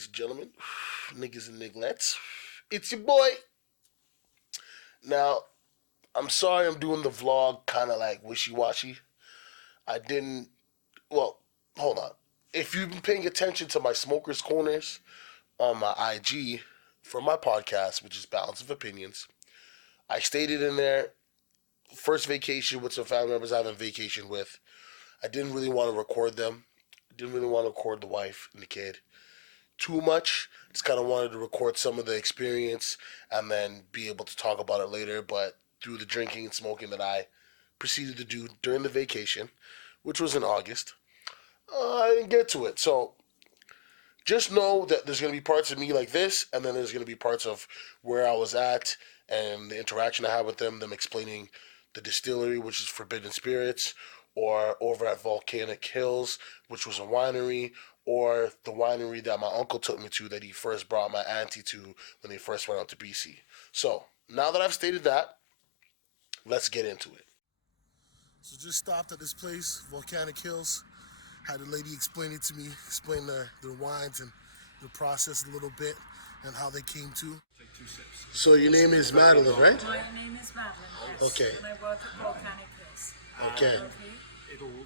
ladies and gentlemen, niggas and nigglets. It's your boy. Now, I'm sorry I'm doing the vlog kind of like wishy washy. I didn't. Well, hold on. If you've been paying attention to my Smokers Corners on my IG for my podcast, which is Balance of Opinions, I stated in there first vacation with some family members I haven't vacation with. I didn't really want to record them. I didn't really want to record the wife and the kid too much. Just kind of wanted to record some of the experience and then be able to talk about it later. But through the drinking and smoking that I proceeded to do during the vacation, which was in August, I didn't get to it. So just know that there's going to be parts of me like this, and then there's going to be parts of where I was at and the interaction I had with them explaining the distillery, which is Forbidden Spirits, or over at Volcanic Hills, which was a winery, or the winery that my uncle took me to that he first brought my auntie to when they first went out to BC. So, now that I've stated that, let's get into it. So just stopped at this place, Volcanic Hills. Had a lady explain it to me, explain their wines and the process a little bit and how they came to. Take 2 sips. So your name is Madeline, right? My name is Madeline, yes. Okay. And I work at Volcanic Hills. Okay.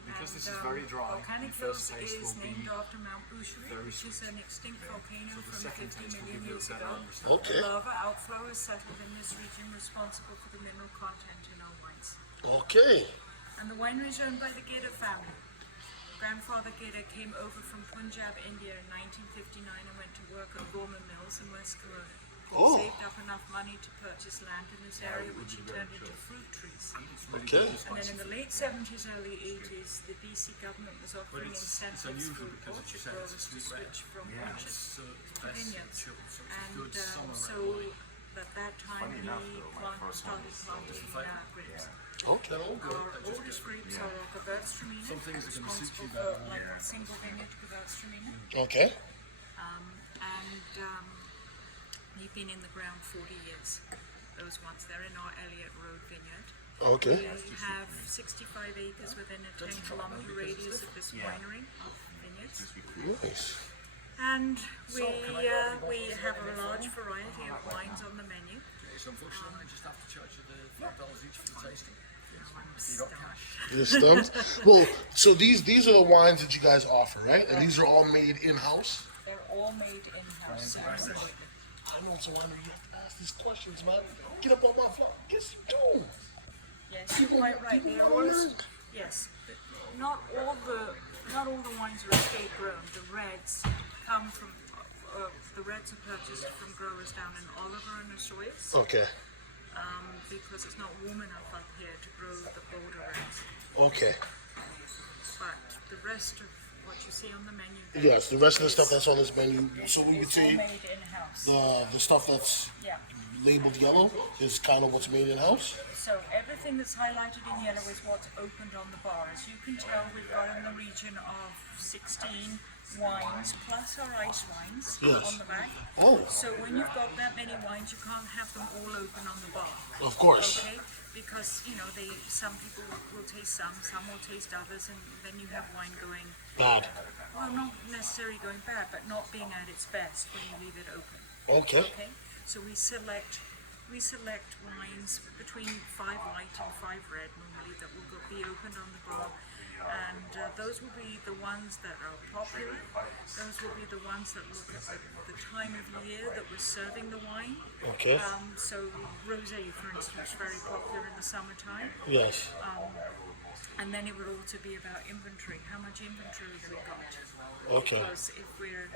Because this is very dry. Volcanic the first Hills taste is will named be after Mount Boucherie, very which is an extinct volcano from second 50 taste will million give you a years better ago. understanding. Okay. The lava outflow is settled in this region, responsible for the mineral content in our wines. Okay. And the winery is owned by the Gitta family. Grandfather Gitta came over from Punjab, India in 1959 and went to work at Gorman Mills in West Corona. He Oh. saved up enough money to purchase land in this area, which he turned into fruit trees. Okay. And then in the late 70s, early 80s, the BC government was offering incentives for orchard growers to switch from orchards to vineyards. And so at that time, he started planting grapes. Okay. Our oldest grapes are Gewürztraminer, responsible for like a single vineyard Gewürztraminer. Okay. And they've been in the ground 40 years. Those ones, they're in our Elliott Road vineyard. Okay. We have 65 acres within a 10-kilometer radius of this winery of vineyards. Nice. And we have a large variety of wines on the menu. So unfortunately, I just have to charge you the $5 each for the tasting. I'm stumped. The stumps. Well, so these are the wines that you guys offer, right? And these are all made in house. They're all made in-house, absolutely. I know it's a winery. You have to ask these questions, man. Get up on my vlog. Yes, you do. Yes, you're quite right. They're always, yes. Not all the wines are estate grown. The reds come from the reds are purchased from growers down in Oliver and Osoyoos, Okay. because it's not warm enough up here to grow the bolder reds. Okay. But the rest of what you see on the menu there Yes, the rest of the stuff that's on this menu. So we would is all say made in-house. the stuff that's Yeah. labeled yellow is kind of what's made in house. So everything that's highlighted in yellow is what's opened on the bar. As you can tell, we've got in the region of 16 wines plus our ice wines Yes. on the back. Oh. So when you've got that many wines, you can't have them all open on the bar. Of course. Okay? Because, some people will taste some will taste others, and then you have wine going, Bad. well, not necessarily going bad, but not being at its best when you leave it open. Okay. Okay, so we select wines between 5 white and 5 red normally that will be opened on the bar, and those will be the ones that are popular. Those will be the ones that look at the time of year that we're serving the wine. Okay. So rosé, for instance, very popular in the summertime. Yes. And then it would also be about inventory. How much inventory have we got? Okay. Because if we're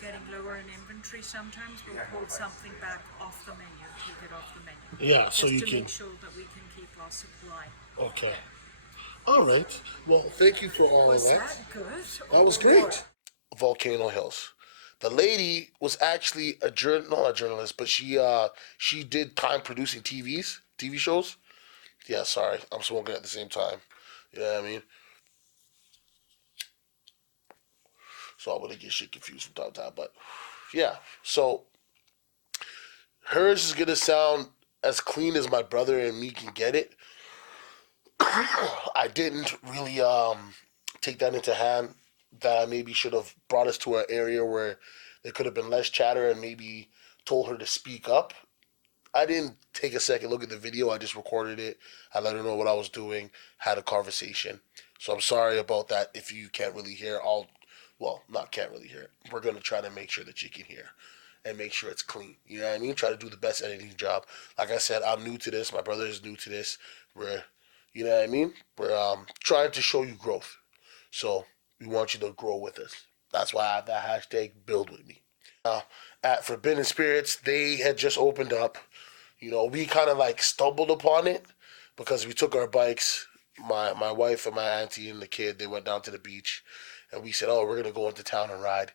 getting lower in inventory, sometimes we'll pull something back off the menu, take it off the menu. Yeah, so just you to can. make sure that we can keep our supply. Okay. All right. Well, thank you for all Was of that good? That was or great. what? Volcano Hills. The lady was actually not a journalist, but she did time producing TV shows. Yeah, sorry, I'm smoking at the same time. You know what I mean? So I'm gonna get shit confused from time to time, but yeah. So hers is gonna sound as clean as my brother and me can get it. I didn't really take that into hand. That I maybe should have brought us to an area where It could have been less chatter and maybe told her to speak up. I didn't take a second look at the video. I just recorded it. I let her know what I was doing, had a conversation. So I'm sorry about that if you can't really hear. Well, not can't really hear. We're going to try to make sure that you can hear and make sure it's clean. You know what I mean? Try to do the best editing job. Like I said, I'm new to this. My brother is new to this. You know what I mean? We're trying to show you growth. So we want you to grow with us. That's why I have that hashtag build with me. At Forbidden Spirits, they had just opened up. You know, we kind of like stumbled upon it because we took our bikes. My wife and my auntie and the kid, they went down to the beach, and we said, "Oh, we're gonna go into town and ride."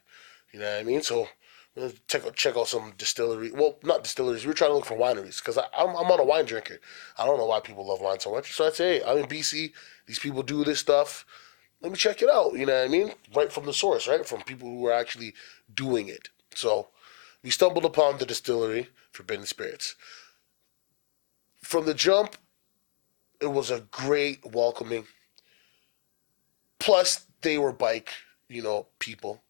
You know what I mean? So we're gonna check out some distillery. Well, not distilleries. We're trying to look for wineries because I'm not a wine drinker. I don't know why people love wine so much. So I'd say, hey, I'm in BC. These people do this stuff. Let me check it out. You know what I mean? Right from the source, right from people who are actually doing it. So we stumbled upon the distillery, Forbidden Spirits. From the jump, it was a great welcoming. Plus, they were people.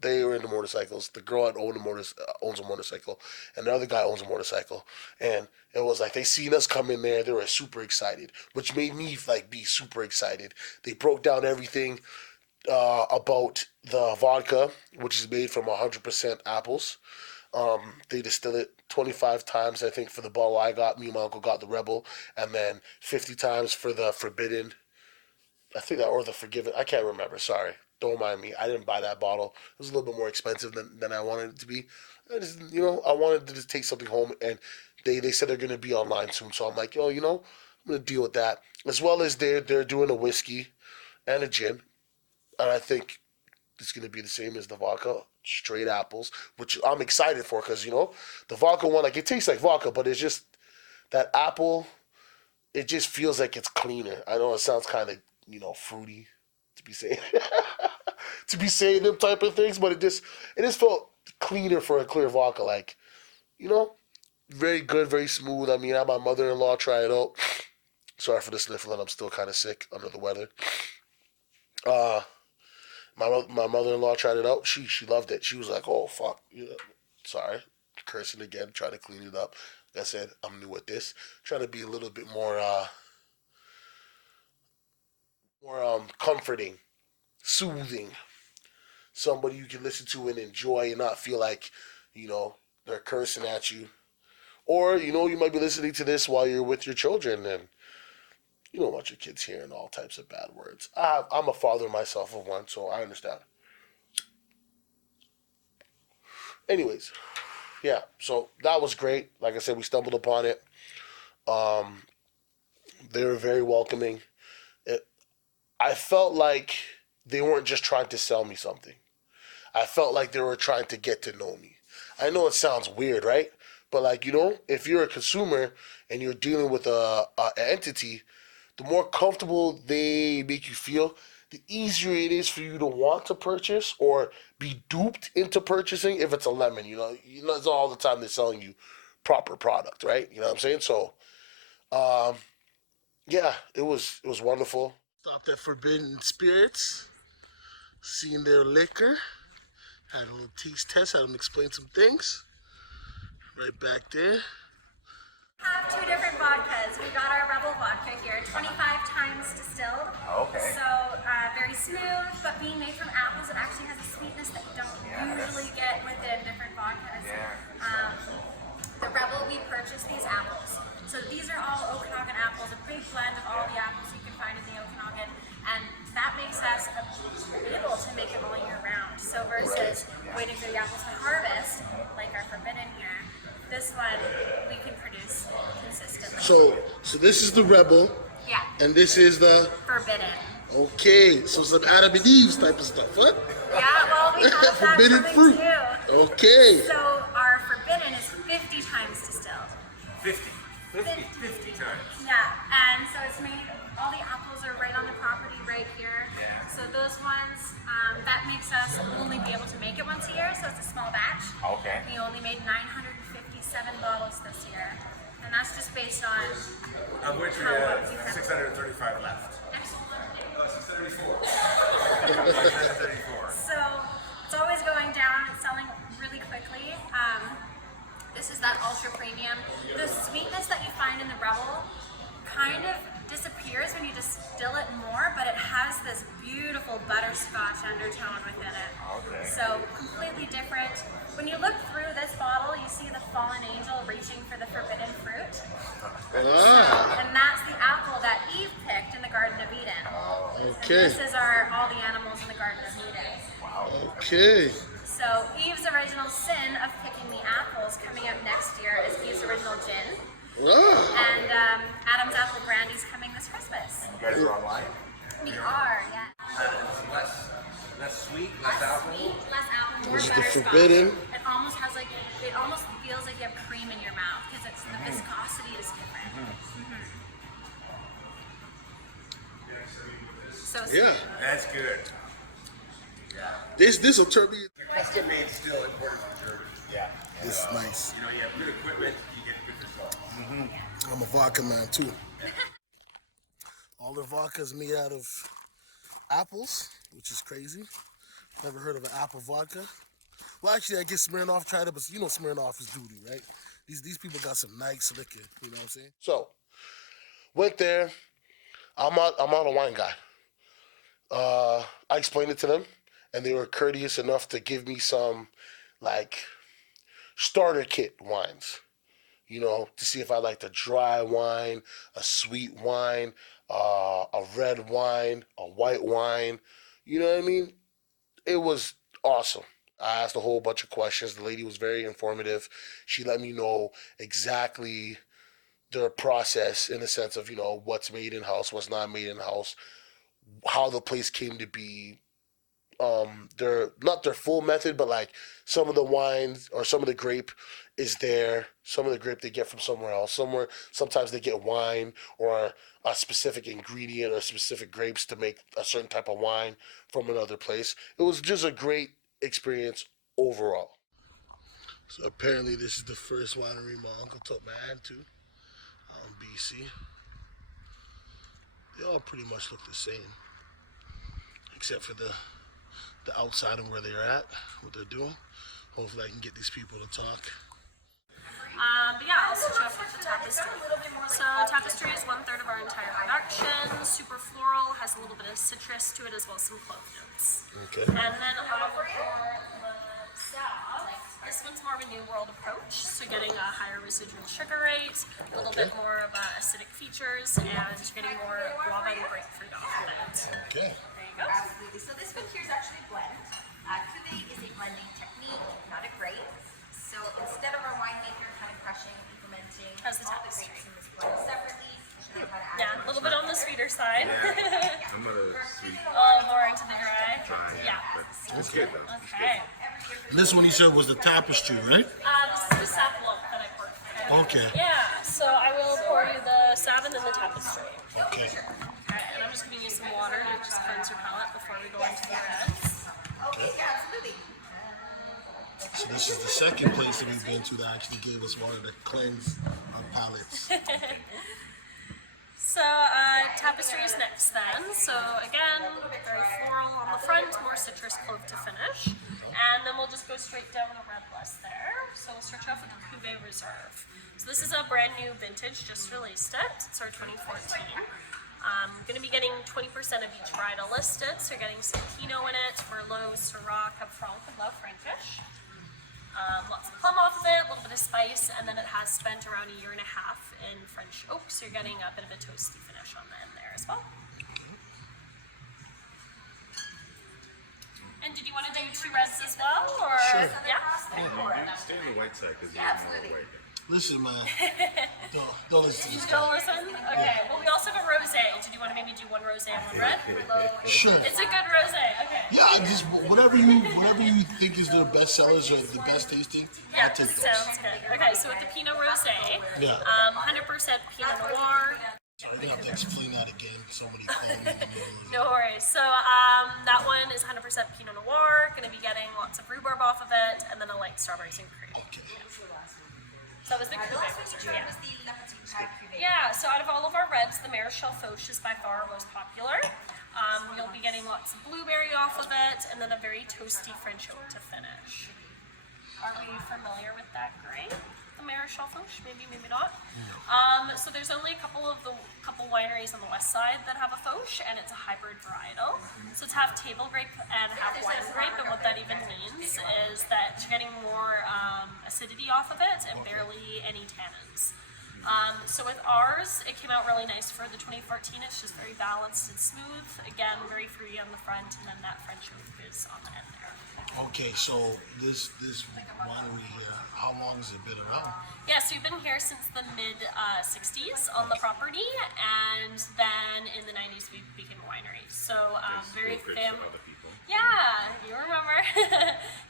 They were into motorcycles. The girl that owns a motorcycle, and the other guy owns a motorcycle. And it was like they seen us come in there. They were super excited, which made me like be super excited. They broke down everything about the vodka, which is made from 100% apples. They distill it 25 times, I think, for the bottle I got. Me and my uncle got the Rebel, and then 50 times for the Forbidden. I think that, or the Forgiven. I can't remember. Sorry. Don't mind me. I didn't buy that bottle. It was a little bit more expensive than I wanted it to be. I wanted to just take something home, and they said they're going to be online soon. So I'm like, I'm going to deal with that. As well as they're doing a whiskey and a gin. And I think it's going to be the same as the vodka, straight apples, which I'm excited for because, the vodka one, like, it tastes like vodka, but it's just that apple, it just feels like it's cleaner. I know it sounds kind of, fruity to be saying them type of things, but it just felt cleaner for a clear vodka. Like, very good, very smooth. I mean, I had my mother-in-law try it out. Sorry for the sniffling. I'm still kind of sick, under the weather. My mother-in-law tried it out. She loved it. She was like, "Oh fuck, sorry, cursing again, trying to clean it up." Like I said, I'm new at this, trying to be a little bit more comforting, soothing, somebody you can listen to and enjoy and not feel like, they're cursing at you. Or, you might be listening to this while you're with your children and you don't want your kids hearing all types of bad words. I'm a father myself of one, so I understand. Anyways, yeah, so that was great. Like I said, we stumbled upon it. They were very welcoming. I felt like they weren't just trying to sell me something. I felt like they were trying to get to know me. I know it sounds weird, right? But like, if you're a consumer and you're dealing with a entity, the more comfortable they make you feel, the easier it is for you to want to purchase or be duped into purchasing if it's a lemon. It's all the time they're selling you proper product, right? You know what I'm saying? So, yeah, it was wonderful. Stopped at Forbidden Spirits, seen their liquor, had a little taste test, had them explain some things. Right back there. We have two different vodkas. We got our Rebel vodka here, 25 times distilled. Okay. So very smooth, but being made from apples, it actually has a sweetness that you don't usually get within different vodkas. Yeah. The Rebel, we purchased these apples. So these are all Okanagan apples, a big blend of all the apples you can find in the Okanagan, and that makes us able to make it all year round. So versus waiting for the apples to harvest, like our Forbidden here, this one we can produce consistently. So this is the Rebel. Yeah. And this is the Forbidden. Okay, so some Adam and Eve's type of stuff, huh? Yeah, well, we have that Forbidden fruit. too. Okay. So our Forbidden is 50 times distilled. 50 times. Yeah, and so it's made, all the apples are right on the property right here. Yeah. So those ones, that makes us only be able to make it once a year, so it's a small batch. Okay. We only made 957 bottles this year. And that's just based on Of which we how have much you have. 635 left. Absolutely. 634. 634. So it's always going down. It's selling really is that ultra premium. The sweetness that you find in the Rebel kind of disappears when you distill it more, but it has this beautiful butterscotch undertone within it. Okay. So completely different. When you look through this bottle, you see the fallen angel reaching for the forbidden fruit. And that's the apple that Eve picked in the Garden of Eden. Okay. And this is all the animals in the Garden of Eden. Okay. So Eve's original sin of picking the apples coming up next year is Eve's original gin. And Adam's apple brandy's coming this Christmas. You guys are online? We are, yeah. Less sweet, less apple. Sweet, less apple, more This is the butterscotch. forbidden. It almost has like, it almost feels like you have cream in your mouth because it's the viscosity is different. So sweet. Yeah. That's good. This will turn me. Custom made still important for Germany. Yeah. This is nice. You know, you have good equipment, you get good results. I'm a vodka man too. All the vodka is made out of apples, which is crazy. Never heard of an apple vodka. Well, actually, I guess Smirnoff tried it, but you know Smirnoff is doo-doo, right? These people got some nice liquor, you know what I'm saying? So, went there. I'm not a wine guy. I explained it to them, and they were courteous enough to give me some, like, starter kit wines. You know, to see if I liked a dry wine, a sweet wine, a red wine, a white wine. You know what I mean? It was awesome. I asked a whole bunch of questions. The lady was very informative. She let me know exactly their process in the sense of, you know, what's made in-house, what's not made in-house, how the place came to be. Not their full method, but like some of the wines or some of the grape is there. Some of the grape they get from somewhere else. Sometimes they get wine or a specific ingredient or specific grapes to make a certain type of wine from another place. It was just a great experience overall. So apparently this is the first winery my uncle took my aunt to, BC. They all pretty much look the same, except for the outside of where they're at, what they're doing. Hopefully I can get these people to talk. But yeah, I'll switch up with the tapestry. So tapestry is 1/3 of our entire production. Super floral, has a little bit of citrus to it as well as some clove notes. Okay. And then over the south, this one's more of a new world approach. So getting a higher residual sugar rate, a little bit more of acidic features, and getting more guava and grapefruit off of it. Okay. There you go. Absolutely. So this one here is actually a blend. Cuvée is a blending technique, not a grape. So instead of our winemaker kind of crushing, implementing How's the all the tapestry? grapes in this blend separately, and then kind of Yeah, a little bit on the sweeter side. I'm gonna sweet More into the dry. try. Yeah. But it's good though. Okay. This one you said was the tapestry, right? This is the saplo that I poured. Okay. Yeah, so I will pour you the sab and then the tapestry. Okay. Okay, and I'm just gonna use some water to just cleanse your palate before we go into the reds. Okay, yeah, absolutely. So this is the second place that we've been to that actually gave us water to cleanse our palates. So tapestry is next then. So again, very floral on the front, more citrus clove to finish. And then we'll just go straight down the red list there. So we'll start off with the Cuvée Reserve. So this is a brand new vintage, just released it. It's our 2014. Going to be getting 20% of each varietal listed. So you're getting some Pinot in it, Merlot, Syrah, Cab Franc, and La Frankish. Lots of plum off of it, a little bit of spice, and then it has spent around 1.5 years in French oak, so you're getting a bit of a toasty finish on the end there as well. And did you want to do 2 reds as well, or Sure. yeah? Stay on the white side because Yeah, absolutely. Listen, man. Don't listen to You this still guy. listen? Okay. Well, we also have a rosé. Did you want to maybe do 1 rosé and 1 red? Sure. It's a good rosé. Okay. Yeah, I just whatever you think is their best sellers or the best tasting, Yeah, I'll take those. sounds good. Okay, so with the Pinot Rosé, Yeah. 100% Pinot Noir. Sorry, I'm gonna have to explain that again. Somebody called me in the middle of No worries. So that one is 100% Pinot Noir. Going to be getting lots of rhubarb off of it, and then a light strawberries and cream. Okay. So that was the The Cuvée last one you Reserve. tried Yeah. was the Le Petit Pie Cuvée. Yeah, so out of all of our reds, the Maréchal Fauche is by far our most popular. You'll be getting lots of blueberry off of it, and then a very toasty French oak to finish. Are we familiar with that grape? the Marichal Foch, maybe, maybe not. So there's only a couple wineries on the west side that have a Foch, and it's a hybrid varietal. So it's half table grape and half wine grape, and what that even means is that you're getting more acidity off of it and barely any tannins. So with ours, it came out really nice for the 2014. It's just very balanced and smooth. Again, very fruity on the front, and then that French oak is on the end there. Okay, so this winery here, how long has it been around? Yeah, so we've been here since the mid 60s on the property, and then in the 90s we became a winery. So very family. Yeah, you remember.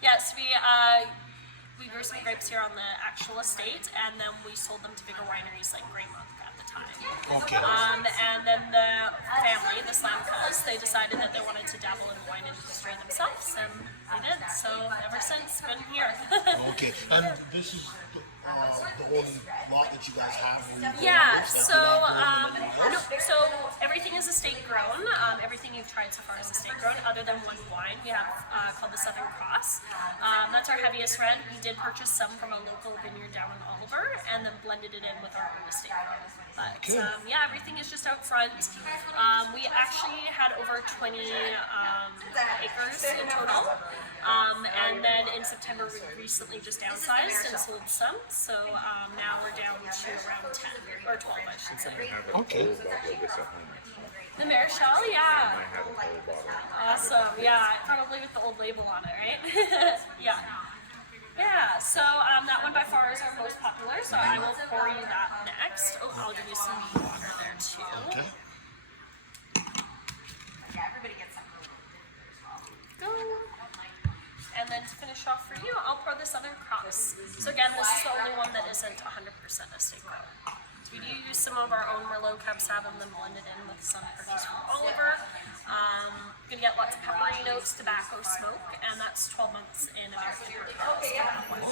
Yes, we grew some grapes here on the actual estate, and then we sold them to bigger wineries like Grey Monk at the time. Okay. And then the family, the Slamkas, they decided that they wanted to dabble in wine industry themselves, and they did. So ever since, been here. Okay, and this is the only lot that you guys have? Yeah, so so everything is estate grown. Everything you've tried so far is estate grown, other than one wine we have called the Southern Cross. That's our heaviest red. We did purchase some from a local vineyard down in Oliver, and then blended it in with our own estate grown. But yeah, everything is just out front. We actually had over 20 acres in total. And then in September we recently just downsized and sold some. So now we're down to around 10 or 12, I should say. Okay. The Marichal, yeah. Awesome, yeah. Probably with the old label on it, right? Yeah. Yeah, so that one by far is our most popular, so I will pour you that next. Oh, I'll give you some water there too. Okay. Go. And then to finish off for you, I'll pour this other cross. So again, this is the only one that isn't 100% estate grown. So we do use some of our own Merlot Cab Sav and then blend it in with some purchase from Oliver. Gonna get lots of peppery notes, tobacco, smoke, and that's 12 months in American Barrel for that one.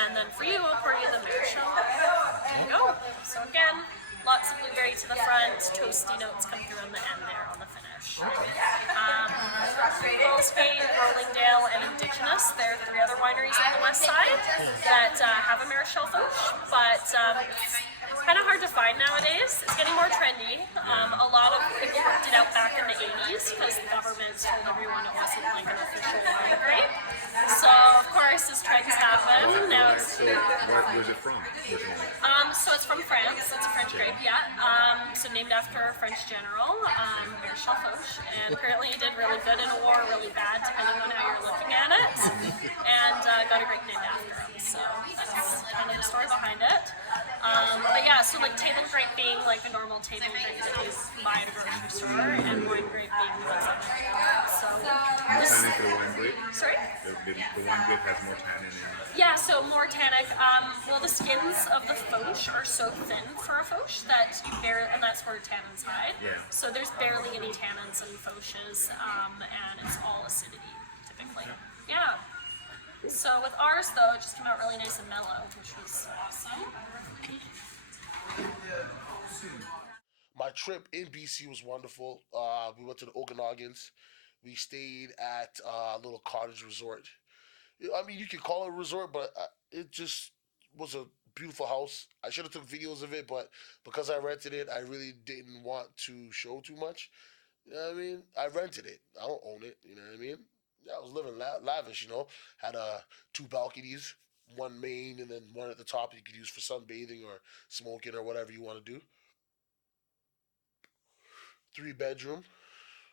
And then for you, I'll pour you the Marichal. There you go. So again, lots of blueberry to the front, toasty notes come through on the end there on the finish. Rolls Fate, Rollingdale, and Indigenous, they're three other wineries on the west side that have a Marichal Foch, but it's kind of hard to find nowadays. It's getting more trendy. A lot of people worked it out back in the 80s because the government told everyone it wasn't like an official wine grape. So of course, as trends happen, now it's... Where's it from? So it's from France. It's a French grape, yeah. So named after a French general, Marichal Foch, and apparently he did really good in a war, really bad, depending on how you're looking at it, and got a grape named after him. So that's kind of the story behind it. But yeah, so like table grape being like a normal table grape that you buy at a grocery store, and wine grape being the ones that make it. So this, Tannin for the wine grape? sorry? The wine grape has more tannin in it. Yeah, so more tannic. Well, the skins of the Foch are so thin for a Foch that you barely, and that's where tannins hide. Yeah. So there's barely any tannins in Foches, and it's all acidity typically. Yeah. So with ours though, it just came out really nice and mellow, which was awesome. My trip in BC was wonderful. We went to the Okanogans. We stayed at a little cottage resort. I mean, you could call it a resort, but it just was a beautiful house. I should have took videos of it, but because I rented it, I really didn't want to show too much. You know what I mean? I rented it. I don't own it. You know what I mean? I was living lavish, you know. Had 2 balconies, one main, and then one at the top you could use for sunbathing or smoking or whatever you want to do. 3 bedroom,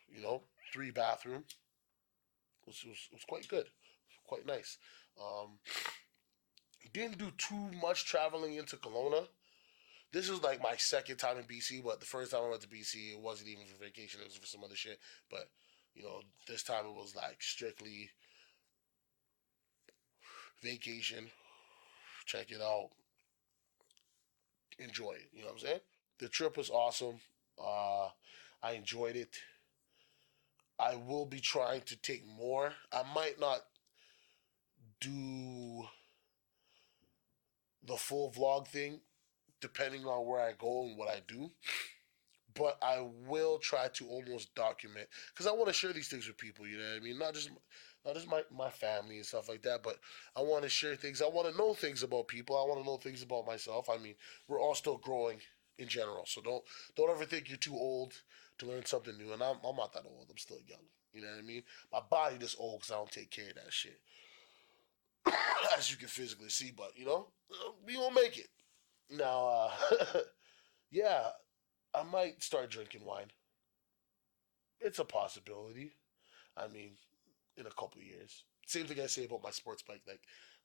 you know, 3 bathroom. It was quite good, quite nice. Didn't do too much traveling into Kelowna. This is like my second time in BC, but the first time I went to BC, it wasn't even for vacation, it was for some other shit. But, you know, this time it was like strictly vacation, check it out, enjoy it, you know what I'm saying? The trip was awesome. I enjoyed it. I will be trying to take more. I might not do the full vlog thing, depending on where I go and what I do. But I will try to almost document, because I want to share these things with people, you know what I mean? Now, this is my family and stuff like that, but I want to share things. I want to know things about people. I want to know things about myself. I mean, we're all still growing in general, so don't ever think you're too old to learn something new. And I'm not that old. I'm still young. You know what I mean? My body just old because I don't take care of that shit, as you can physically see. But we gonna make it. Now, yeah, I might start drinking wine. It's a possibility. I mean, in a couple of years. Same thing I say about my sports bike. Like,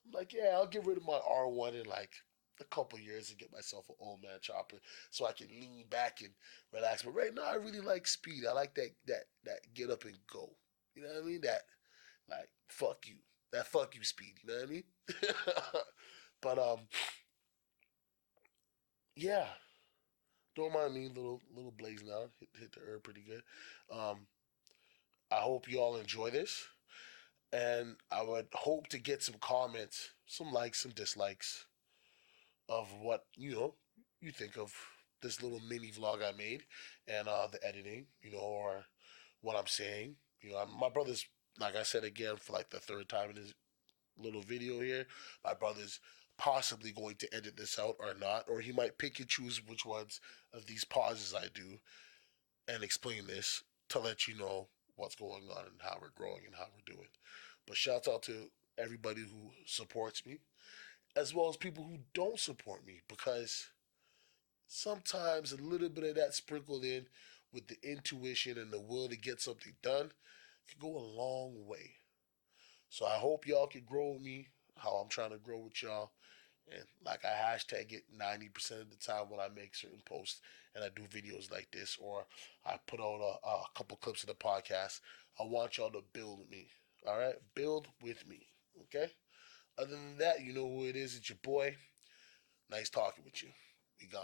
I'm like, yeah, I'll get rid of my R1 in like a couple of years and get myself an old man chopper so I can lean back and relax. But right now, I really like speed. I like that get up and go. You know what I mean? That like fuck you. That fuck you speed. You know what I mean? But yeah. Don't mind me, little blaze now. Hit the herb pretty good. Um, I hope you all enjoy this. And I would hope to get some comments, some likes, some dislikes of what you think of this little mini vlog I made and the editing, or what I'm saying. My brother's, like I said again for like the third time in his little video here. My brother's possibly going to edit this out or not, or he might pick and choose which ones of these pauses I do and explain this to let you know what's going on and how we're growing and how we're doing. But shouts out to everybody who supports me, as well as people who don't support me, because sometimes a little bit of that sprinkled in with the intuition and the will to get something done can go a long way. So I hope y'all can grow with me how I'm trying to grow with y'all. And like I hashtag it 90% of the time when I make certain posts and I do videos like this, or I put out a couple clips of the podcast. I want y'all to build with me. All right? Build with me. Okay? Other than that, you know who it is. It's your boy. Nice talking with you. We gone.